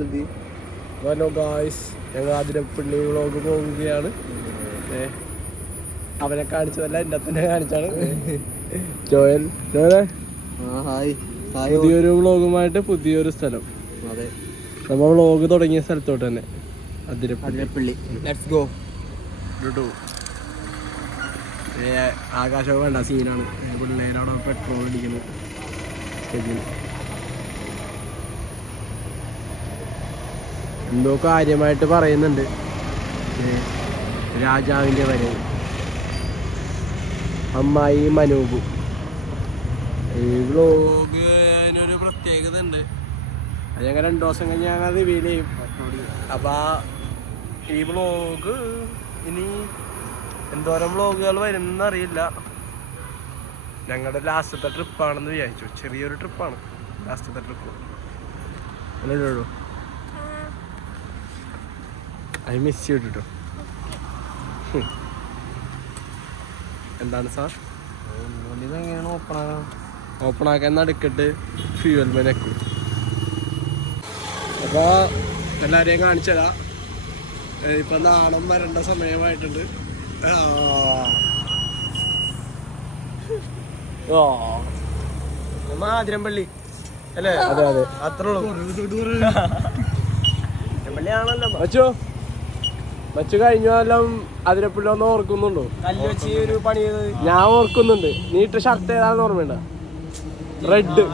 Hello guys, ഞങ്ങൾ Athirappilly vlog പോകുകയാണ്. അവനെ കാണിച്ചതല്ല, എന്നെ തന്നെ കാണിച്ചാണ്. ജോയൽ പുതിയൊരു വ്ളോഗുമായിട്ട് പുതിയൊരു സ്ഥലം. നമ്മൾ വ്ളോഗ് തുടങ്ങിയ സ്ഥലത്തോട്ട് തന്നെ, അതിരപ്പള്ളി. Let's go. ആകാശമൊക്കെ വേണ്ട സീനാണ്. പിള്ളേരവിടെ പെട്രോൾ അടിക്കുന്നു. എന്തോ കാര്യമായിട്ട് പറയുന്നുണ്ട്. രാജാവിൻ്റെ വരവ്, അമ്മായി മനൂപു. ഈ വ്ളോഗ് അതിനൊരു പ്രത്യേകത ഉണ്ട്. അത് ഞങ്ങൾ 2 ദിവസം കഴിഞ്ഞ് ഞങ്ങൾ റിവീൽ ചെയ്യും. അപ്പോൾ ഈ വ്ളോഗ് ഇനി എന്തോരം വ്ളോഗുകൾ വരും എന്നറിയില്ല. ഞങ്ങളുടെ ലാസ്റ്റത്തെ ട്രിപ്പാണെന്ന് വിചാരിച്ചു. ചെറിയൊരു ട്രിപ്പാണ് ലാസ്റ്റത്തെ ട്രിപ്പ്. അല്ലല്ലോ, ഐ മിസ് യു കേട്ടോ. എന്താണ് സാർ? ഓപ്പൺ ആക്കാൻ നടുക്കിട്ട് ഫ്യൂവൽ മേനക്കും. അപ്പോൾ എല്ലാവരെയും കാണിച്ചതാ. ഇപ്പം നാണം വരേണ്ട സമയമായിട്ടുണ്ട്. ആതിരപ്പള്ളി അല്ലേ? അതെ അതെ, അത്രേ ഉള്ളൂ. ആണല്ലോ മച്ചോ. മച്ചു കഴിഞ്ഞ കൊല്ലം അതിരപ്പള്ളി ഒന്ന് ഓർക്കുന്നുണ്ടോ? കല്ല് വെച്ച് ഒരു പണി ചെയ്തത് ഞാൻ ഓർക്കുന്നുണ്ട്. നീട്ട ഷർട്ട് ഏതാണെന്ന് ഓർമ്മയുണ്ട? റെഡ്.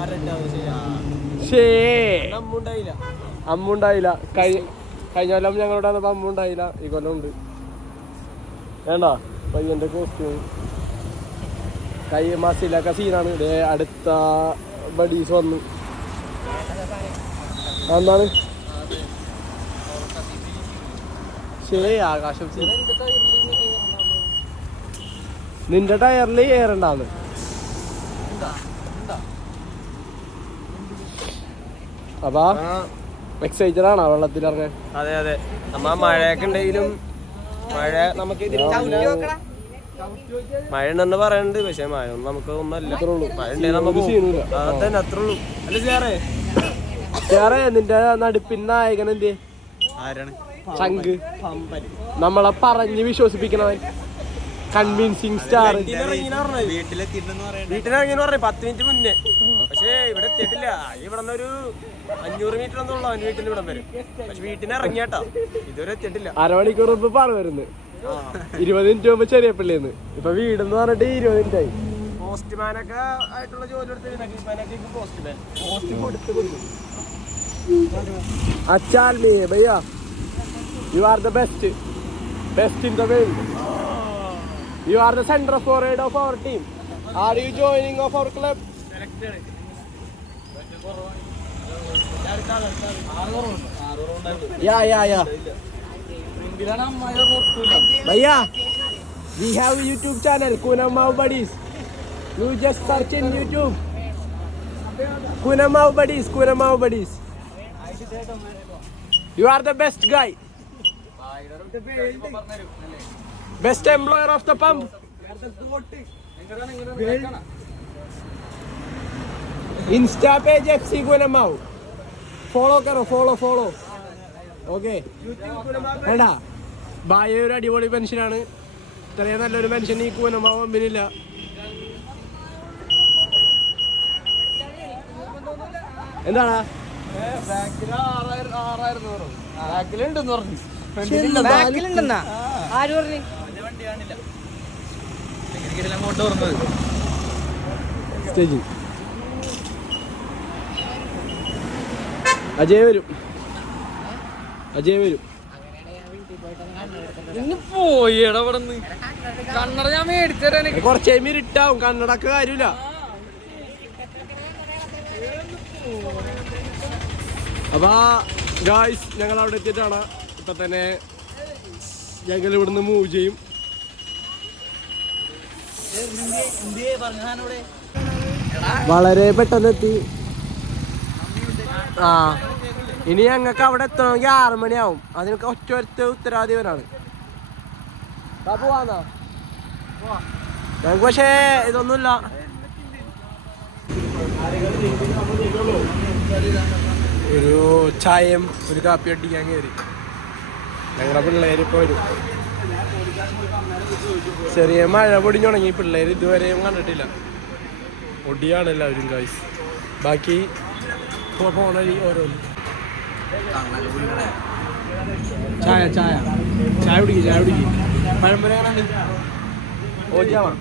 അമ്മുണ്ടായില്ല. കഴിഞ്ഞ കൊല്ലം ഞങ്ങളുടെ വന്നപ്പോ അമ്മുണ്ടായില്ല. ഈ കൊല്ലം ഉണ്ട്. വേണ്ട പയ്യന്റെ കോസ്റ്റ്യൂം കൈ മസിലൊക്കെ സീനാണ്. അടുത്ത ബഡീസ് വന്നു. എന്താണ് ശരി? ആകാശം നിന്റെ ടയറിൽ ഏറണ്ടാന്ന്. അപ്പാ എക്സൈറ്റഡ് ആണോ വെള്ളത്തിലിറങ്ങാൻ? അതെ അതെ. നമ്മ മഴയൊക്കെ ഉണ്ടെങ്കിലും മഴ നമുക്ക് മഴ ഉണ്ടെന്ന് പറയുന്നുണ്ട്. പക്ഷെ മഴ ഒന്നും നമുക്ക് ഒന്നല്ല. മഴ ഉണ്ടെങ്കിൽ നമുക്ക് അതന്നെ അത്രേ ഉള്ളൂ. അല്ല ചേറേ, നിന്റെ നടുപ്പിൻ നായകൻ എന്ത്? ആരാണ്? ചങ്ക്. നമ്മളെ പറഞ്ഞ് വിശ്വസിപ്പിക്കണവൻ, കൺവിൻസിങ് സ്റ്റാർ. വീട്ടിലിറങ്ങിന്ന് പറഞ്ഞു 10 മിനിറ്റ് മുന്നേ. പക്ഷേ ഇവിടെ എത്തിയിട്ടില്ല. ഇവിടെ ഒരു 500 മീറ്റർ ഒന്നുള്ളൂ അവൻ വീട്ടിൽ ഇവിടം വരും. പക്ഷെ വീട്ടിൽ നിന്ന് ഇറങ്ങിയാട്ടാ ഇതുവരെ എത്തിയിട്ടില്ല. അരമണിക്കൂർ മുമ്പ് പറഞ്ഞു 20 മിനിറ്റ് മുമ്പ് ചെറിയ പള്ളിന്ന്. ഇപ്പൊ വീടെന്ന് പറഞ്ഞിട്ട് 20 മിനിറ്റ് ആയി. പോസ്റ്റ്മാനൊക്കെ ആയിട്ടുള്ള ജോലി എടുത്ത് അച്ചാൽമി ഭയ്യ, you are the best in the world. You are the center forward of our team. Are you joining of our club? Yeah. Bhaiya, we have a YouTube channel, Kunamau Buddies. You just search in YouTube. Kunamau Buddies. You are the best guy. Best employer of the pump. Insta page FC Kunamau. Follow. Okay. വേണ്ടാ, ബായ ഒരു അടിപൊളി പെൻഷനാണ്. ഇത്രയും നല്ലൊരു pension ഈ കൂനമാവ് പമ്പിനില്ല. എന്താണ് stage? Ajay വരും. കണ്ണട ഞാൻ മേടിച്ചേരാ. കുറച്ച് ഇരുട്ടാവും, കണ്ണടക്ക് കാര്യമില്ല. അപ്പൊ ഗായ്സ്, ഞങ്ങൾ അവിടെ എത്തിയിട്ടാണ്. ഇപ്പൊ തന്നെ ഞങ്ങൾ ഇവിടുന്ന് മൂവ് ചെയ്യും. വളരെ പെട്ടെന്ന് എത്തി. ഇനി ഞങ്ങൾക്ക് അവിടെ എത്തണമെങ്കിൽ 6 മണിയാവും. അതിനൊക്കെ ഒറ്റ ഉത്തരവാദിവനാണ്. ഞങ്ങൾക്ക് പക്ഷേ ഇതൊന്നുമില്ല. ഒരു ചായയും ഒരു കാപ്പി അടിക്കാൻ കയറി. ഞങ്ങളുടെ പിള്ളേർ ഇപ്പോൾ വരും. ചെറിയ മഴ പൊടിഞ്ഞു തുടങ്ങി. പിള്ളേർ ഇതുവരെയും കണ്ടിട്ടില്ല. ഒടിയാണ് എല്ലാവരും ഗൈസ്. ബാക്കി പോണ ഓരോന്ന്. ചായ ചായ ചായ കുടിക്കും ചായ കുടിക്കും. പഴംപൊരി ഓജാവാ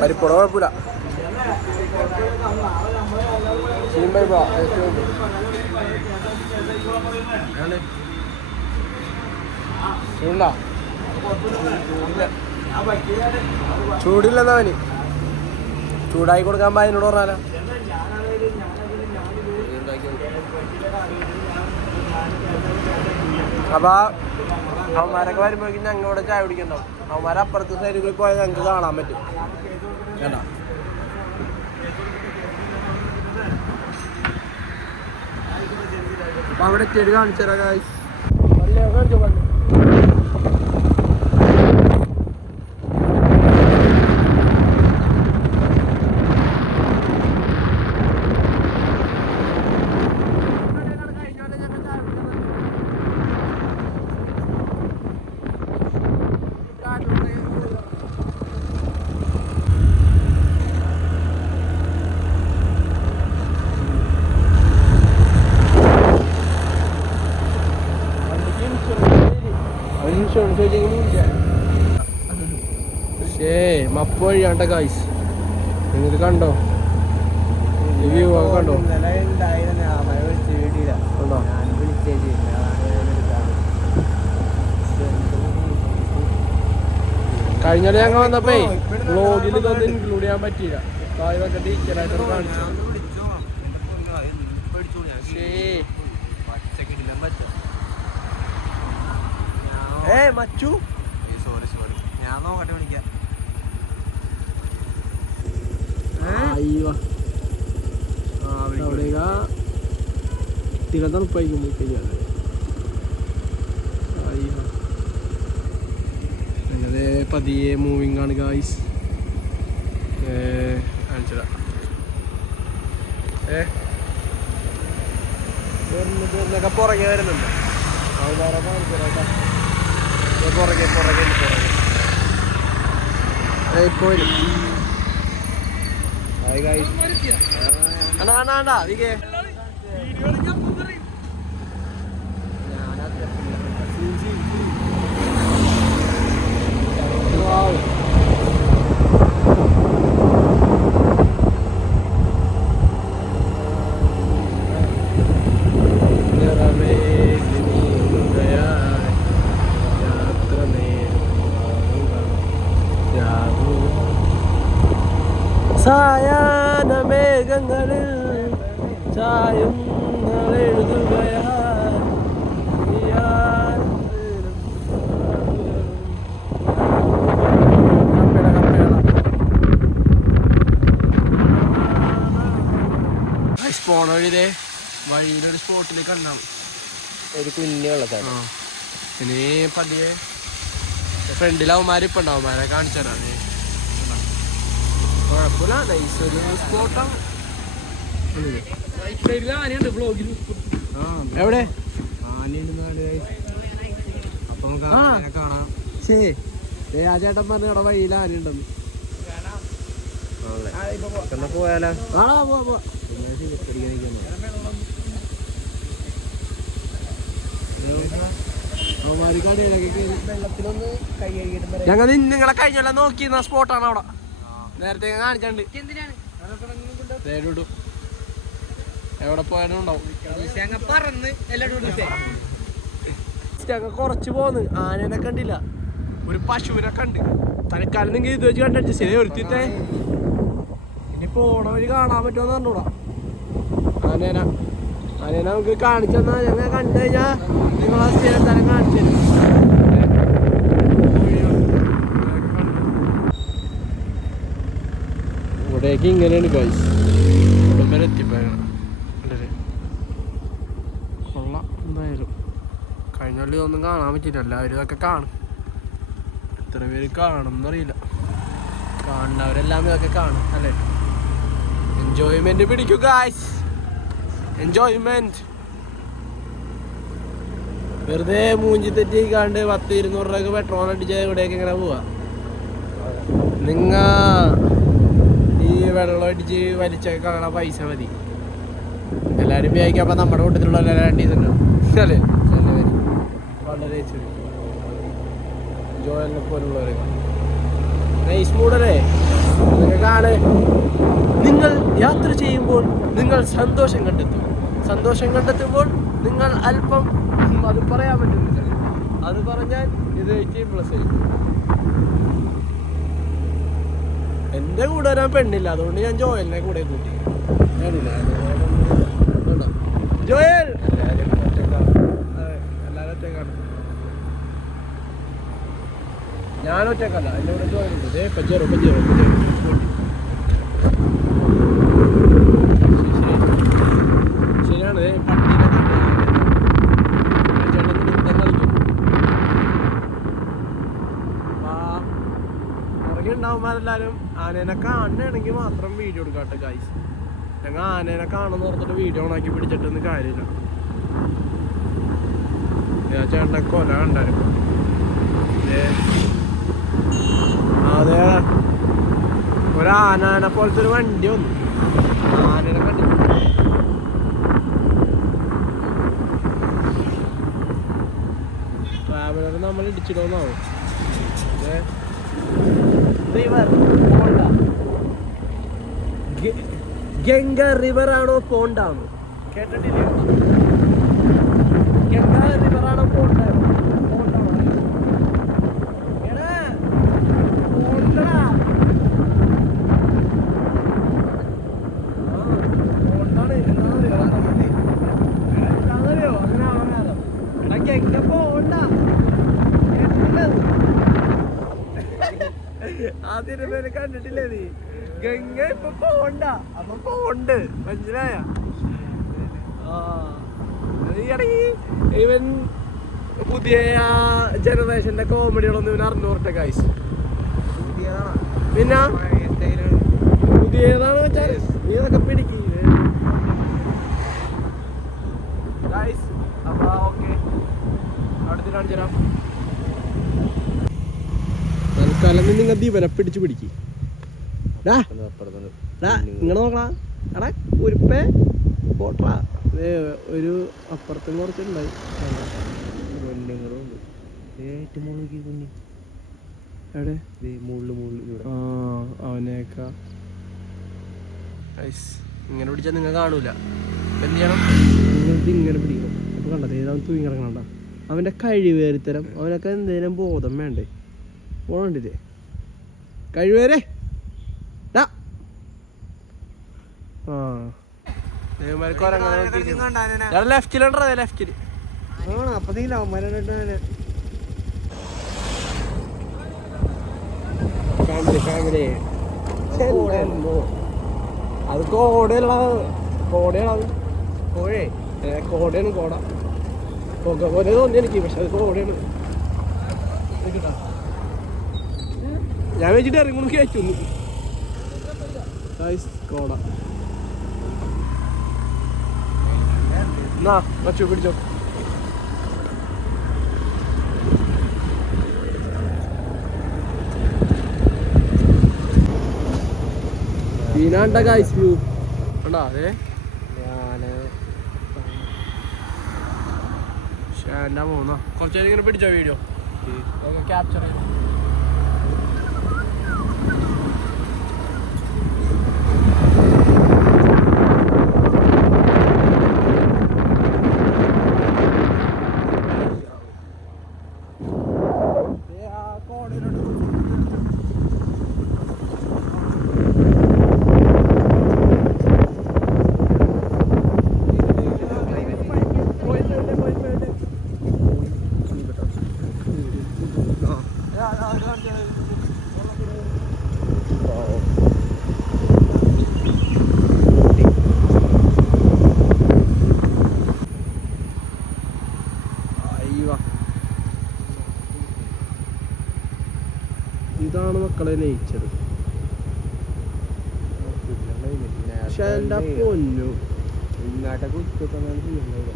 പരിപ്പുട കുഴപ്പമില്ല. ചൂടില്ലെന്നാ പനി. ചൂടായി കൊടുക്കാൻ അതിനോട് പറഞ്ഞാലോ. അപ്പൊ അവന്മാരൊക്കെ വരുമ്പോഴേക്കും ഞങ്ങൾ ഇവിടെ ചായ കുടിക്കണ്ടാവും. അവന്മാരെ അപ്പുറത്തെ സൈഡിൽ കൂടി പോയാൽ ഞങ്ങൾക്ക് കാണാൻ പറ്റും. കേട്ടോ അപ്പൊ അവിടെ ചെടി കാണിച്ചു തരാം ഗായ്സ്. മപ്പ് വഴിയാണ്ട ഗായ്സ്. നിങ്ങൾക്ക് കണ്ടോ ഈ വ്യൂ ഒക്കെ കണ്ടോ? കഴിഞ്ഞാൽ ഞങ്ങൾ വന്നപ്പോ വ്ളോഗിൽ ഇതൊന്നും ഇൻക്ലൂഡ് ചെയ്യാൻ പറ്റിയില്ല. ഇതൊക്കെ ടീച്ചറായിട്ട് കാണിച്ചു. മച്ചു ഞാൻ നോക്കട്ടെ വിളിക്കാം. അങ്ങനെ പതിയെ മൂവിങ് ആണ് ഗായ്സ്. പുറകെ വരുന്നുണ്ട്. പുറകെ പുറകെ ഇപ്പൊ വരും. സായാഹ്ന മേഘങ്ങളിൽ ചായും പോണ വഴിയിലെ വഴിയിലൊരു സ്പോട്ടിലേക്ക് കണ്ടാം ഒരു കുഞ്ഞുള്ള സ്ഥലം. ഇനി പതിയെ ഫ്രണ്ടിലാവന്മാർ ഇപ്പം ഉണ്ടാവും. അവന്മാരെ കാണിച്ചു തരാം. കുഴപ്പമില്ല, നൈസൊരു സ്പോട്ടാണ്. എവിടെ കാണാം. ശരി, ആ ചേട്ടൻ പറഞ്ഞു ഇവിടെ വഴിയിൽ ആനയുണ്ടെന്ന്. പോയാലോ? പോവാ. ഞങ്ങൾ നിങ്ങളെ കഴിഞ്ഞല്ല നോക്കിയിരുന്ന സ്പോട്ടാണ് അവിടെ. നേരത്തെ കാണിച്ചിട്ടുണ്ട്. എവിടെ പോയാലും ഉണ്ടാവും. കുറച്ച് പോന്ന് ആനേനെ കണ്ടില്ല. ഒരു പശുവിനെ കണ്ട്. തൽക്കാലം നിങ്ങൾ ഇത് വെച്ച് കണ്ടു ശരി ഒരുത്തിട്ടേ. ഇനി പോണ വഴി കാണാൻ പറ്റുമെന്ന് പറഞ്ഞൂടാ. ആനേനെ നമുക്ക് കാണിച്ചെന്നാ ഞങ്ങൾ കണ്ടു കഴിഞ്ഞാ നിങ്ങളാ സ്ഥലം കാണിച്ചു തരും. ഇവിടേക്ക് ഇങ്ങനെയാണ് ഗൈസ്. ഇവിടെ വരെ എത്തിപ്പോയാണ്. കൊള്ളാം. എന്തായാലും കഴിഞ്ഞ കൊല്ലം ഇതൊന്നും കാണാൻ പറ്റില്ല. എല്ലാവരും ഇതൊക്കെ കാണും. എത്ര പേര് കാണും എന്നറിയില്ല. കാണുന്നവരെല്ലാം ഇതൊക്കെ കാണും അല്ലേ? എൻജോയ്മെന്റ് പിടിക്കൂ ഗായ്സ്, എൻജോയ്മെന്റ്. വെറുതെ മൂഞ്ചി തെറ്റിക്കാണ്ട് 10-200 രൂപ പെട്രോൾ അടിച്ച ഇവിടേക്ക് ഇങ്ങനെ പോവാ. നിങ്ങ ഈ വെള്ളം അടിച്ച് വലിച്ചൊക്കെ കാണാൻ പൈസ മതി. എല്ലാവരും ഉപയോഗിക്കുമ്പോൾ നമ്മുടെ കൂട്ടത്തിലുള്ള എല്ലാവരും രണ്ടീസുണ്ടാവും അല്ലേ? വളരെ ജോയലിനെ പോലുള്ളവരൊക്കെ നൈസ് മൂടല്ലേ നിങ്ങൾക്കാണ്. നിങ്ങൾ യാത്ര ചെയ്യുമ്പോൾ നിങ്ങൾ സന്തോഷം കണ്ടെത്തുമ്പോൾ നിങ്ങൾ അല്പം അത് പറയാൻ പറ്റുന്നില്ല, അത് പറഞ്ഞാൽ ഇത് 18+ ആയിരിക്കും. എൻ്റെ കൂടെ വരാൻ പെണ്ണില്ല, അതുകൊണ്ട് ഞാൻ ജോയലിനെ കൂടെ കൂട്ടി. ജോയൽ എല്ലാവരും ഒറ്റക്കാണ്. ഞാൻ ഒറ്റക്കല്ല, എൻ്റെ കൂടെ ജോയൽ ഉണ്ട്. പച്ചേറോ ശരിയാണ്. ഉണ്ടാവുമ്പോഴെല്ലാവരും ആനേനെ കാണണമെങ്കിൽ മാത്രം വീഡിയോ എടുക്കാട്ടെ ഗൈസ്. ഞങ്ങൾ ആനേനെ കാണുന്ന ഓർത്തിട്ട് വീഡിയോ ഓണാക്കി പിടിച്ചിട്ടൊന്നും കാര്യമില്ല. ഞാൻ ചേട്ടനെ കൊല കണ്ടായിരുന്നു. അതെ, ഒരാനാനെ പോലത്തെ ഒരു വണ്ടി വന്നു. ആനേനെ കണ്ടിട്ട് ട്രാവലർ നമ്മൾ ഇടിച്ചിടോന്നാവും. ഗംഗ റിവർ ആണോ പോണ്ടാണോ കേട്ടിട്ടില്ലേ? ഗംഗ റിവർ ആണോ പോണ്ടാണോ? അതിന് പേര് കണ്ടിട്ടില്ലേ നീ? ഗംഗ ഇപ്പൊ പോണ്ട, അപ്പൊ പോണ്ട്, മനസ്സിലായ? ഇവൻ പുതിയ ജനറേഷന്റെ കോമഡികളൊന്നും ഇവൻ അറിഞ്ഞോട്ടെ ഗൈസ്. പിന്നെ പുതിയതാണ് വെച്ചാൽ നീ ഇതൊക്കെ പിടിക്കും ഗൈസ്. അപ്പൊ ഓക്കെ, അടുത്ത് കാണിച്ചു തരാം. തൽക്കാലം നിങ്ങൾ ദീപനെ പിടിച്ചു പിടിക്കും. ഇങ്ങനെ നോക്കണ എടാ കുരുപ്പേ പോട്ടാ. ഒരു അപ്പുറത്തും കുറച്ചുണ്ടായി. അവനെയൊക്കെ ഇങ്ങനെ പിടിച്ചാൽ നിങ്ങൾ കാണൂല. എന്ത് ചെയ്യണം? നിങ്ങൾക്ക് ഇങ്ങനെ പിടിക്കണം. അപ്പൊ കണ്ടത് ഏതാ തൂങ്ങി കിടക്കണണ്ട. അവന്റെ കഴിവേറിത്തരം, അവനൊക്കെ എന്തേലും ബോധം വേണ്ടേ? പോകണ്ടില്ലേ കഴിവേരെ? ലെഫ്റ്റിലുണ്ടോ? ലെഫ്റ്റില് ഫാമിലി. അത് കോടയുള്ള കോടയാണ്. കോഴേ കോടയാണ്. കോട പുക പോലെ തോന്നി എനിക്ക്, പക്ഷെ അത് കോടയാണ്. ഞാൻ വെച്ചിട്ട് ഇറങ്ങുന്നു കയറ്റുന്നു. കോട എന്നാ വച്ചു പിടിച്ചോ. ഈനാണ്ട ഗൈസ് വ്യൂ കണ്ടാ? അതെ ഷാൻഡാ പോകുന്ന കുറച്ചു നേരം ഇങ്ങനെ പിടിച്ചോ വീഡിയോ ക്യാപ്ചർ ചെയ്തു. ഇതാണ് മക്കളെ നേച്ചർ. പക്ഷെ എന്റെ പൊന്നു ഇങ്ങാട്ടൊക്കെ ഉച്ചക്കൊന്നും ചെയ്യുന്നില്ല.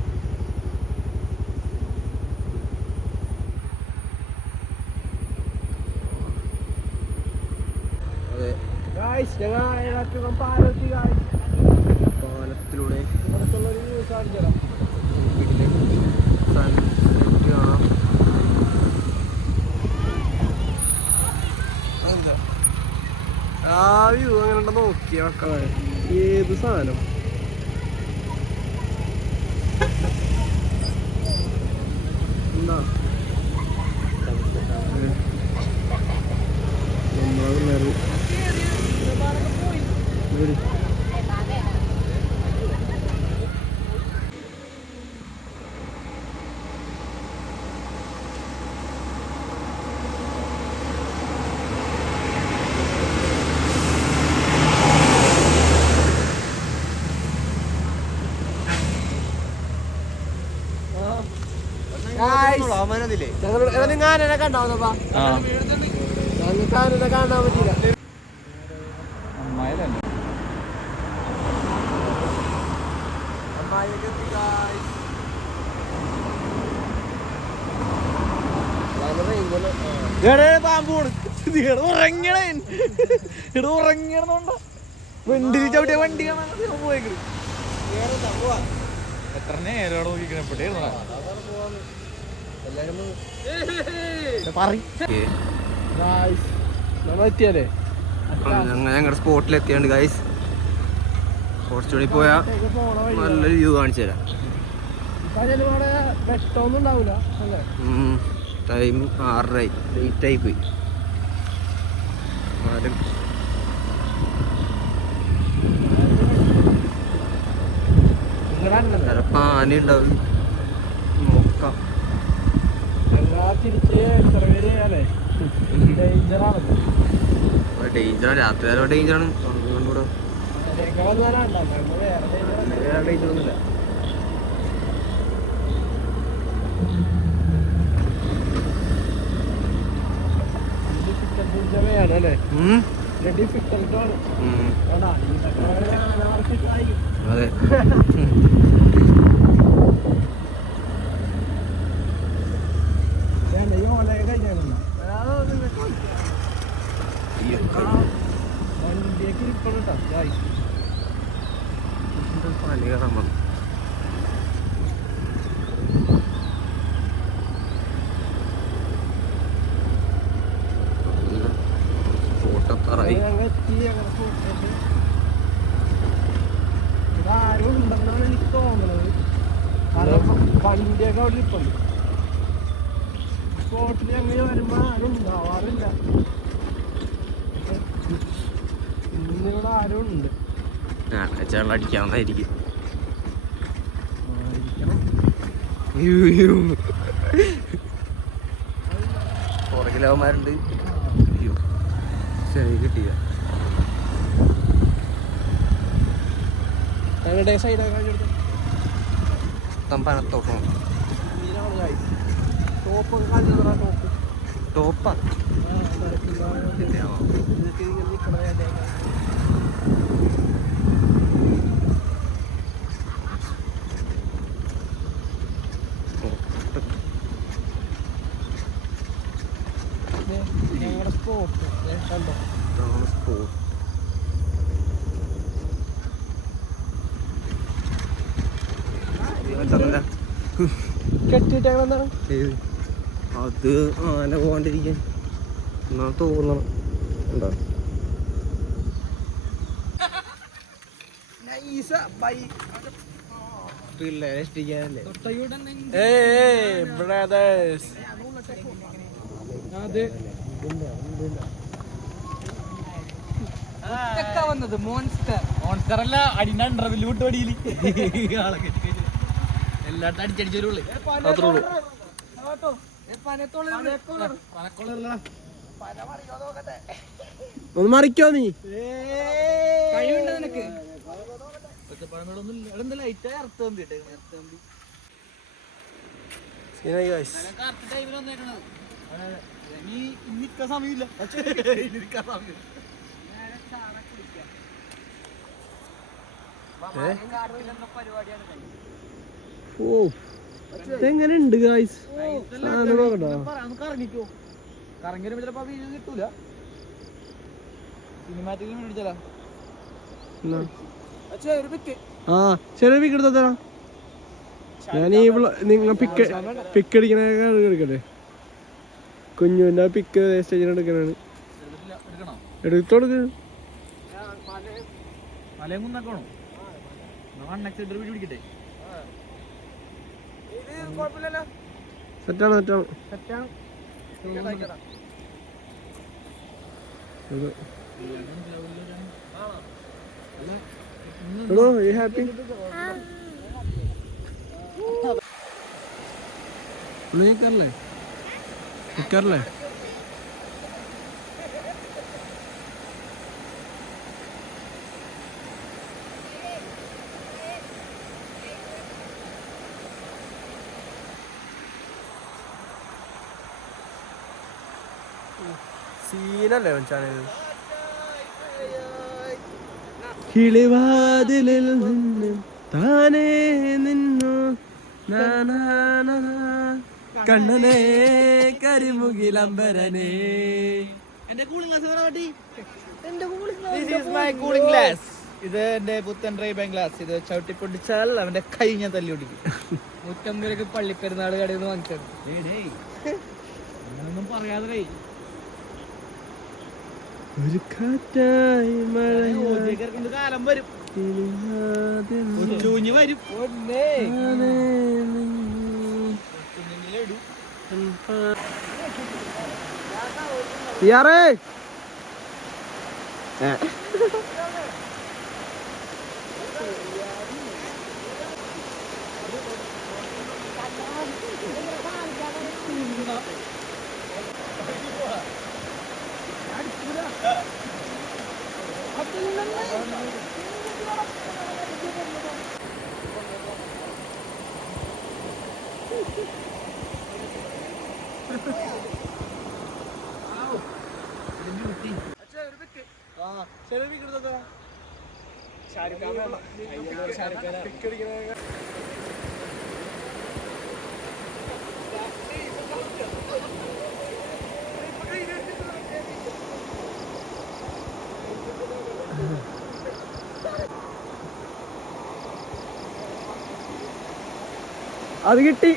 പാലത്തിലൂടെ സൺസെറ്റ് കാണാം. ആ വ്യൂ അങ്ങനെ ഉണ്ടോ നോക്കിയ മക്കളെ. ഏത് സാധനം എന്താ ഞാനെന്നെ കണ്ടാവുന്നപ്പാ. ഞങ്ങൾക്ക് ആനെന്നെ കാണാൻ പറ്റില്ല. വണ്ടി ചവിട്ടിയ വണ്ടി കാണാൻ പോയേക്കണ്. എത്ര നേരം നോക്കിക്കണേ ഞങ്ങളുടെ സ്പോട്ടിലെത്തിയാണ്ട് ഗൈസ്. കുറച്ചുകൂടി പോയാ നല്ലൊരു വ്യൂ കാണിച്ചു തരാം. ടൈം 6:30 ലേറ്റായി പോയി. പാനി ഉണ്ടാവും നോക്കാം. ഡേഞ്ചറാണ്, രാത്രി ആരോ ഡേഞ്ചറാണ്. ഡേഞ്ചറൊന്നുമില്ല. അതെ പനി കയറാൻ വന്നു. ഫോട്ടോത്തറായി ആരും ഉണ്ടെന്നാണ് എനിക്ക് തോന്നുന്നത്. കാരണം വണ്ടിയൊക്കെ അവിടെ ഇപ്പുണ്ട്. സ്പോട്ടിൽ അങ്ങനെ വരുമ്പോൾ ആരും ഉണ്ടാവാറില്ല. ഇന്നിവിടെ ആരും ഉണ്ട്. വെള്ളം അടിക്കാവുന്നതായിരിക്കും. പുറകിലാവന്മാരുണ്ട്. ശരി കിട്ടിയ തമ്പാനത്തോട്ടോ ടോപ്പാ അത് ആന പോകാണ്ടിരിക്കാൻ എന്നാ തോന്നണം. ഉണ്ടോ പിള്ളേരെ ഇഷ്ടിക്കാനല്ലേ. മോൺസ്റ്റർ അല്ല അടിന്റെ അണ്ടർവില് വിട്ടോടിയില് എല്ലാട്ടും അടിച്ചടിച്ചോരുള്ളു. അത്രേ ഉള്ളൂ. ഒന്ന് മറിക്കോ നീ. നിനക്ക് സമയമില്ല. ഓ ഇതെങ്ങനെ ഉണ്ട് ഗായ്സ്? ആ ചെറിയ പിക്ക് എടുത്താ ഞാൻ ഈ നിങ്ങൾ പിക്ക് എടുക്കണേ കുഞ്ഞുവിന്റെ പിക്ക് സ്റ്റേജിന് എടുക്കണാണ്. എടുത്തോടുക്ക് സെറ്റാണ് ഹാപ്പി നിക്കറല്ലേ സീനല്ലേ മച്ചാനത്. കിളിവാതിലിൽ നിന്ന് താനേ നിന്നു കണ്ണനേ കരിമുകിലമ്പരനേ. ഇത് എന്റെ പുത്തൻ ഡ്രൈവിംഗ് ഗ്ലാസ്. ഇത് ചവിട്ടി പൊട്ടിച്ചാൽ അവന്റെ കൈ ഞാൻ തല്ലി ഒടിക്കും. 150 പള്ളിപ്പെരുന്നാൾ കടയിൽ നിന്ന് വാങ്ങിച്ചത്. അങ്ങനൊന്നും പറയാതെ ഒരു കാറ്റായി കാലം വരും, വരും. അത് കിട്ടി.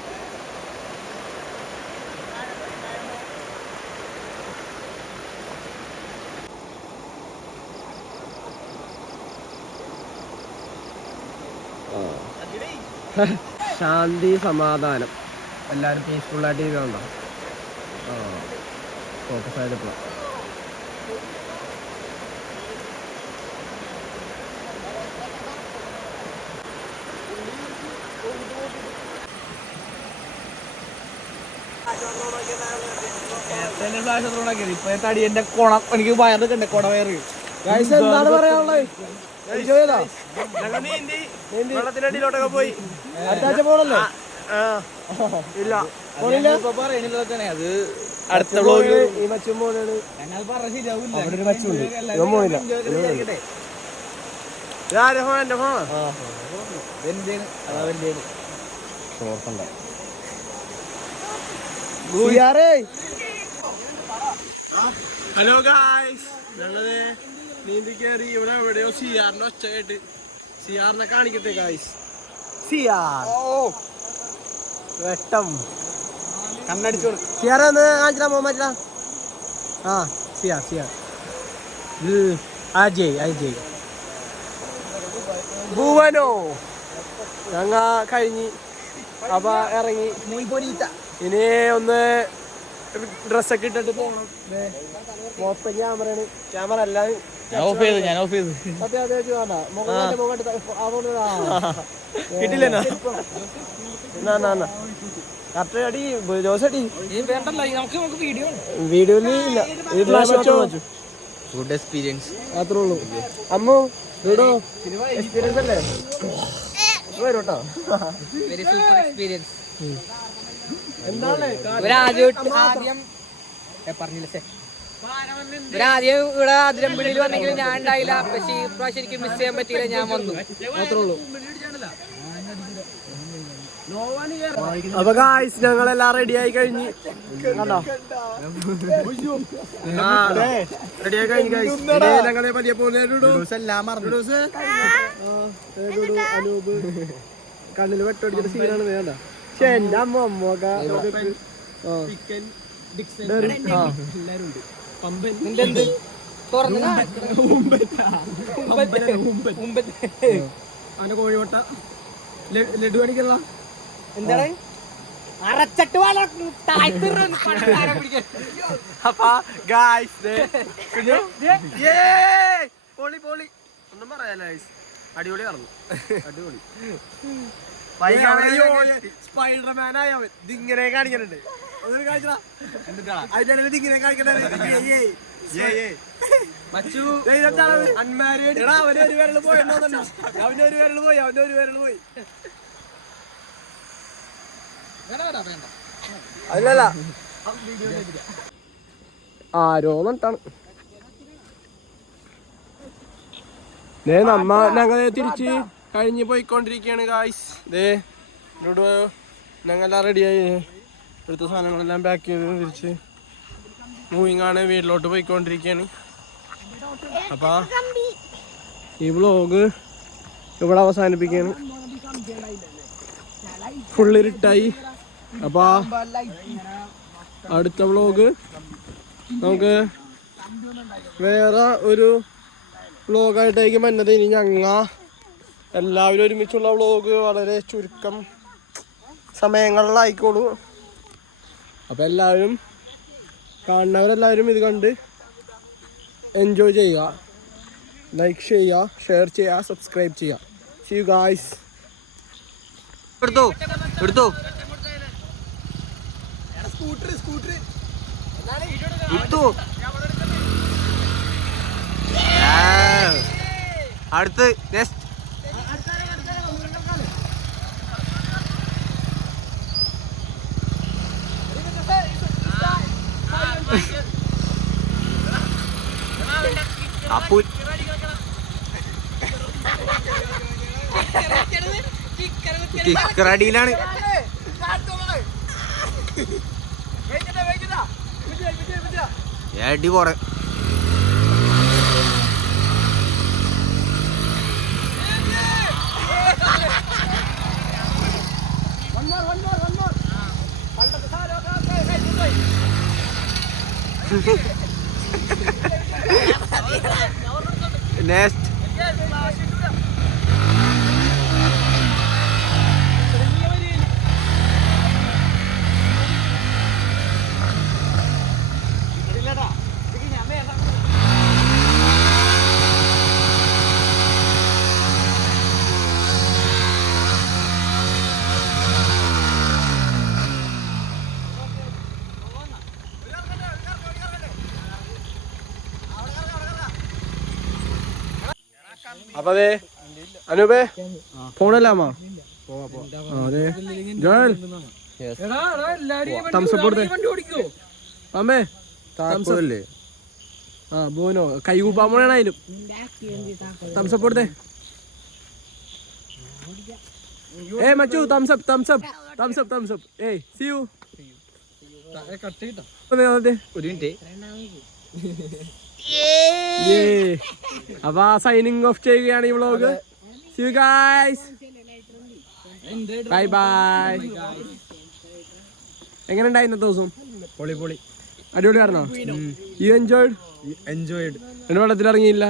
ശാന്തി സമാധാനം എല്ലാവരും പീസ്ഫുള്ളായിട്ട് ഇരിക്കണുണ്ടോ? ഫോക്കസ് ആയപ്പോൾ ഇപ്പൊ തടി എന്റെ കൊണ എനിക്ക് വയറൊക്കെ കൊട വയറ്. എന്താണ് പറയാനുള്ളത്? വെള്ളത്തിനടിയിലോട്ടൊക്കെ പോയി. അടുത്താഴ്ച പോകണല്ലേ? ഇല്ല അത് അടുത്ത വ്ലോഗ് ഈ മച്ചും പോലെയാണ്. ഞങ്ങൾ പറഞ്ഞ ശരിയാവില്ല. ഹലോ ഗായ്സ്, ഞങ്ങള് നീന്തി കയറി ഇവിടെ എവിടെയോ സിയാറിന്റെ ഒച്ച കേട്ട് സിയാറിനെ കാണിക്കട്ടെ ഗായ്സ്. സിയാർ വെട്ടം കണ്ണടിച്ചോളൂ. സിയാറെ ഒന്ന് കാണിച്ചാ പോകാൻ പറ്റില്ല. ആ സിയാർ അജയ് ഭുവനോ ഞങ്ങ കഴിഞ്ഞ് അപ്പൊ ഇറങ്ങി. ഇനി ഒന്ന് ഡ്രസ്സൊക്കെ ഇട്ടിട്ട് പോകണം. മൊത്തം ക്യാമറയാണ്. ക്യാമറ അല്ല കിട്ടില്ല കറക്റ്റ് അടി ജോസ് അടി വീഡിയോയില് ഗുഡ് എക്സ്പീരിയൻസ് മാത്രമേ ഉള്ളൂ. അമ്മു വീടോ എക്സ്പീരിയൻസ് അല്ലേ? വരും കേട്ടോ. Very super experience. എന്താണ് ആദ്യം പറഞ്ഞില്ലേ ആദ്യം ഇവിടെ അതിരമ്പള്ളിയിൽ വന്നെങ്കിലും ഞാൻ ഉണ്ടായില്ല. പക്ഷേ ഇപ്രാവശ്യം എനിക്ക് മിസ് ചെയ്യാൻ പറ്റിയില്ല, ഞാൻ വന്നു മാത്രമേ ഉള്ളൂ. അപ്പൊ ഗായ്സ് ഞങ്ങളെല്ലാം റെഡി ആയി കഴിഞ്ഞ് റെഡി ആയി കഴിഞ്ഞ് ഞങ്ങളെ പതിയെ അനൂപ് കണ്ണിൽ വെട്ടടിച്ചിട്ട് സീനാണ് വേണ്ട. പക്ഷെ എന്റെ അമ്മൊക്കെ അവന്റെ കോഴിവട്ട ലഡു കാണിക്കല്ല എന്താണ് അപ്പൊ ഗായ്സ് പൊളി പൊളി ഒന്നും പറയാല്ല ഗായ്സ്. അടിപൊളി നടന്നു, അടിപൊളി. സ്പൈഡർമാനായി അവൻ ഇതിങ്ങനെ കാണിക്കണുണ്ട്. അതിന്റെ ഇടയിൽ ഇതിങ്ങനെ കാണിക്കണേ. അൺമാരീഡ് അവന് ഒരു വിരല് പോയി, അവനൊരു വിരല് പോയി, അവനൊരു വിരല് പോയി. അല്ലല്ല ആരോ നട്ടാണ് ഞങ്ങൾ തിരിച്ച് കഴിഞ്ഞ് പോയിക്കൊണ്ടിരിക്കുകയാണ് ഗായ്സ്. ഞങ്ങളെല്ലാം റെഡിയായി, എടുത്ത സാധനങ്ങളെല്ലാം പാക്ക് ചെയ്ത് തിരിച്ച് മൂവിങ് ആണ്, വീട്ടിലോട്ട് പോയിക്കൊണ്ടിരിക്കുകയാണ്. അപ്പൊ ഈ വ്ലോഗ് ഇവിടെ അവസാനിപ്പിക്കുകയാണ്. ഫുള്ളിരിട്ടായി. അപ്പൊ അടുത്ത വ്ലോഗ് നമുക്ക് വേറെ ഒരു വ്ലോഗായിട്ടേക്ക് വന്നത്. ഇനി എല്ലാവരും ഒരുമിച്ചുള്ള വ്ലോഗ് വളരെ ചുരുക്കം സമയങ്ങളിലായിക്കോളൂ. അപ്പം എല്ലാവരും കാണുന്നവരെല്ലാവരും ഇത് കണ്ട് എൻജോയ് ചെയ്യുക, ലൈക്ക് ചെയ്യുക, ഷെയർ ചെയ്യുക, സബ്സ്ക്രൈബ് ചെയ്യുക. See you guys. എടുത്തോ അടുത്ത് നെക്സ്റ്റ് അപ്പു കിക്കറടിയിലാണ്. അടി പോറെ നെക്സ്റ്റ് അപ്പൊ അതെ അനൂപേ ഫോണല്ലാമ അതെ ജോയൽ തംസപ്പ് കൊടുത്തേ അമ്മേ തംസപ്പല്ലേ. ആ ബോനോ കൈ കൂപ്പാൻ പോണായാലും തംസപ്പ് കൊടുത്തേ. മച്ചു thumbs up thumbs up thumbs up thumbs up. See you. ഒരു മിനിറ്റ്. അപ്പൊ സൈനിങ് ഓഫ് ചെയ്യുകയാണ് ഈ vlog. See you guys. Bye bye. എങ്ങനെ ഉണ്ടായി ഇന്നത്തെ ദിവസം? പൊളി പൊളി അടിപൊളിയായിരുന്നോ? U enjoyed? എന്റെ വെള്ളത്തിൽ ഇറങ്ങിയില്ല,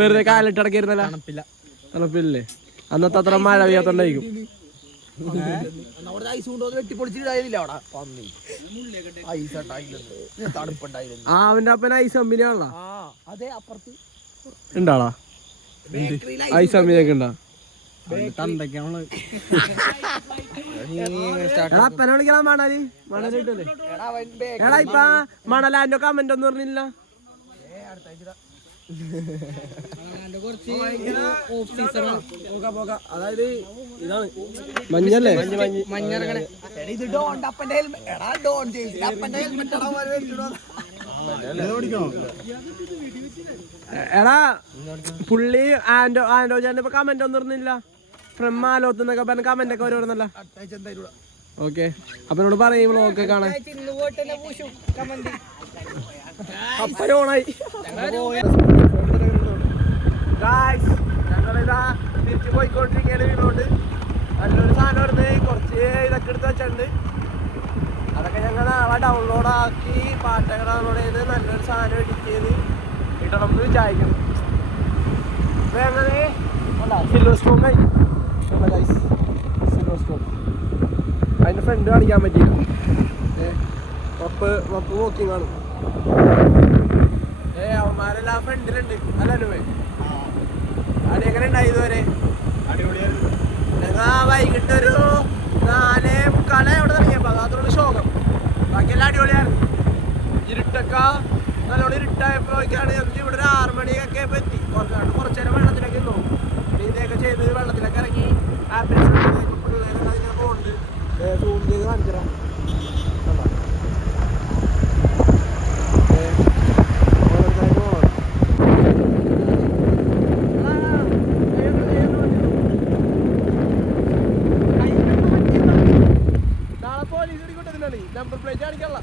വെറുതെ കാലിട്ടിടക്കിയിരുന്നല്ല. തണുപ്പില്ലേ? അന്നത്തെ അത്ര മഴ പെയ്യാത്തോണ്ടായിരിക്കും. അവന്റെ അപ്പൻ ഐസ് കമ്പനിയാണല്ലോ. ഉണ്ടാളാ ഐസ് കമ്പനിയൊക്കെ ഉണ്ടാ? അപ്പനെ വിളിക്കണം. മണല് മണല് കിട്ടല്ലേ? എടാ ഇപ്പ മണലാന്റെ കമന്റ് ഒന്നും പറഞ്ഞില്ല. അതായത് ഇതാണ് മഞ്ഞല്ലേ? മഞ്ഞിറങ്ങണേ. എടാ പുള്ളി ആൻഡോജാന്റെ ഇപ്പൊ കമന്റ് ഒന്നും ഇരുന്നില്ല ഫ്രം ആലോത്തുന്നൊക്കെ പറഞ്ഞ കമന്റ് ഒക്കെ വരുന്നല്ല. ഓക്കെ അപ്പൊ എന്നോട് പറയും വ്ളോഗ് കാണാൻ. അപ്പനോണായി ഞങ്ങളിതാ തിരിച്ചു പോയിക്കൊണ്ടിരിക്കുകയാണ് വീട്ടിലോട്ട്. നല്ലൊരു സാധനം വരുന്നത് കുറച്ച് ഇതൊക്കെ എടുത്ത് വെച്ചിട്ടുണ്ട്. അതൊക്കെ ഞങ്ങൾ നാളെ ഡൗൺലോഡ് ആക്കി പാട്ടൊക്കെ ഡൗൺലോഡ് ചെയ്ത് നല്ലൊരു സാധനം എഡിറ്റ് ചെയ്ത് ഇടണം എന്ന് വിചാരിക്കുന്നു. അങ്ങനെ സിൽവർ സ്റ്റോൺ കഴിഞ്ഞു. സിൽവർ സ്റ്റോൺ അതിൻ്റെ ഫ്രണ്ട് കാണിക്കാൻ പറ്റിയില്ല. വപ്പ് വോക്കിങ് ആണ്. അവന്മാരെല്ലാം ഫ്രണ്ടിലുണ്ട്. അല്ലേ അടി എങ്ങനെ ഉണ്ടായി ഇതുവരെ? ഞങ്ങൾ വൈകിട്ടൊരു 4:45 അവിടെ തുടങ്ങിയപ്പോൾ അതാത്തുള്ള ശോകം. ബാക്കിയെല്ലാം അടിപൊളിയായിരുന്നു. ഇരുട്ടൊക്കെ നല്ലോണം ഇരുട്ടായപ്പോഴേക്കാണ് ഞങ്ങൾക്ക് ഇവിടെ ഒരു 6 മണിയൊക്കെ ആയപ്പോൾ എത്തി. കുറച്ച് നേരം വെള്ളത്തിലൊക്കെ ഇരുന്നു. ഇതൊക്കെ ചെയ്ത് വെള്ളത്തിലൊക്കെ ഇറങ്ങി ആപ്പിൾസ് പിള്ളേരൊക്കെ അതിങ്ങനെ പോകുന്നുണ്ട്. സൂം ചെയ്ത് കാണിച്ചിടാം. നാളെ പോലീസ് ഇടിക്കൊണ്ടതിനാണ് നമ്പർ പ്ലേറ്റ് കാണിക്കാനുള്ള.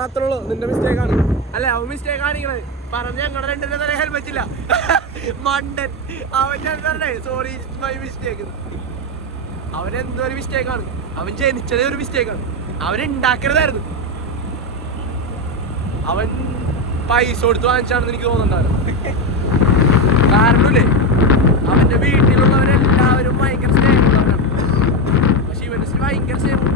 അത്രേ ഉള്ളൂ. നിന്റെ മിസ്റ്റേക്ക് ആണ്. അല്ലെ അവൻ മിസ്റ്റേക്ക് കാണിക്കണത്. പറഞ്ഞ ഞങ്ങളുടെ രണ്ടിന്റെ തന്നെ ഹെൽമെറ്റ് ഇല്ല. മണ്ടൻ അവൻ ഞങ്ങളുടെ സോറി മൈ മിസ്റ്റേക്ക്. അവൻ എന്തോ ഒരു മിസ്റ്റേക്കാണ്. അവൻ ജനിച്ചതേ ഒരു മിസ്റ്റേക്കാണ്. അവൻ ഉണ്ടാക്കരുതായിരുന്നു. അവൻ പൈസ കൊടുത്ത് വാങ്ങിച്ചാണെന്ന് എനിക്ക് തോന്നുന്നുണ്ടായിരുന്നു. കാരണമില്ലേ അവന്റെ വീട്ടിലുള്ളവരെല്ലാവരും ഭയങ്കര സ്നേഹമുള്ളവരാണ്. പക്ഷെ ഇവന്റെ ഭയങ്കര സ്നേഹം.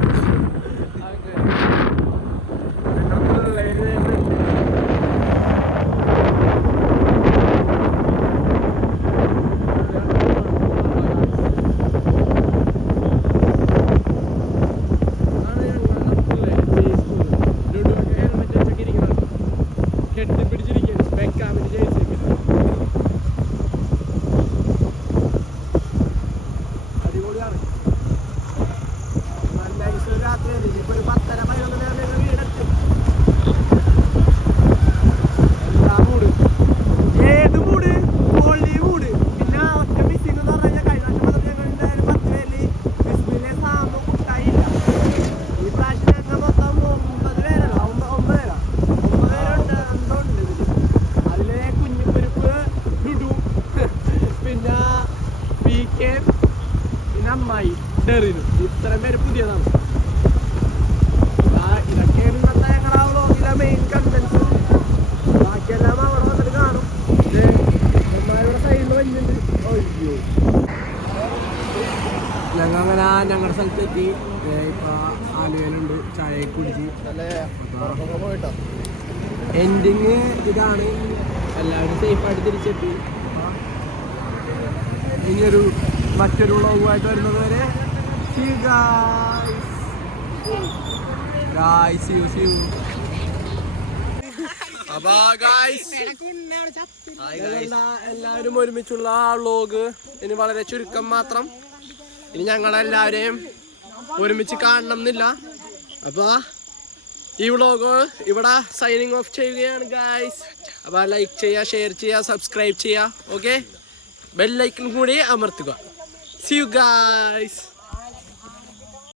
ഇത്രയും പേര് പുതിയതാണ്. ഇതൊക്കെയാണ് ഇന്നത്തെ ഞങ്ങളുടെ ആ വ്ളോഗിലെ മെയിൻ കണ്ടൻസ്. ബാക്കിയെല്ലാം അവിടെ വന്നിട്ട് കാണും. ഇവിടെ സൈഡിൽ വരുന്നുണ്ട്. അയ്യോ ഞങ്ങളങ്ങനെ ഞങ്ങളുടെ സ്ഥലത്തെത്തി. ഇപ്പൊ ആലുവയിലുണ്ട്. ചായ കുടിച്ച് എൻഡിങ് ഇതാണ്. എല്ലാവരും സേഫായിട്ട് തിരിച്ചെത്തി. ഇനിയൊരു മറ്റൊരു വ്ളോഗുമായിട്ട് വരുന്നത് വരെ എല്ലാവരും ഒരുമിച്ചുള്ള വ്ളോഗ് ഇനി വളരെ ചുരുക്കം മാത്രം. ഇനി ഞങ്ങളെല്ലാവരെയും ഒരുമിച്ച് കാണണം എന്നില്ല. അപ്പൊ ഈ വ്ളോഗ് ഇവിടെ സൈനിങ് ഓഫ് ചെയ്യുകയാണ് ഗായ്സ്. അപ്പൊ ലൈക്ക് ചെയ്യുക, ഷെയർ ചെയ്യുക, സബ്സ്ക്രൈബ് ചെയ്യുക. ഓക്കെ, ബെൽ ഐക്കൺ കൂടി അമർത്തുക. See you guys.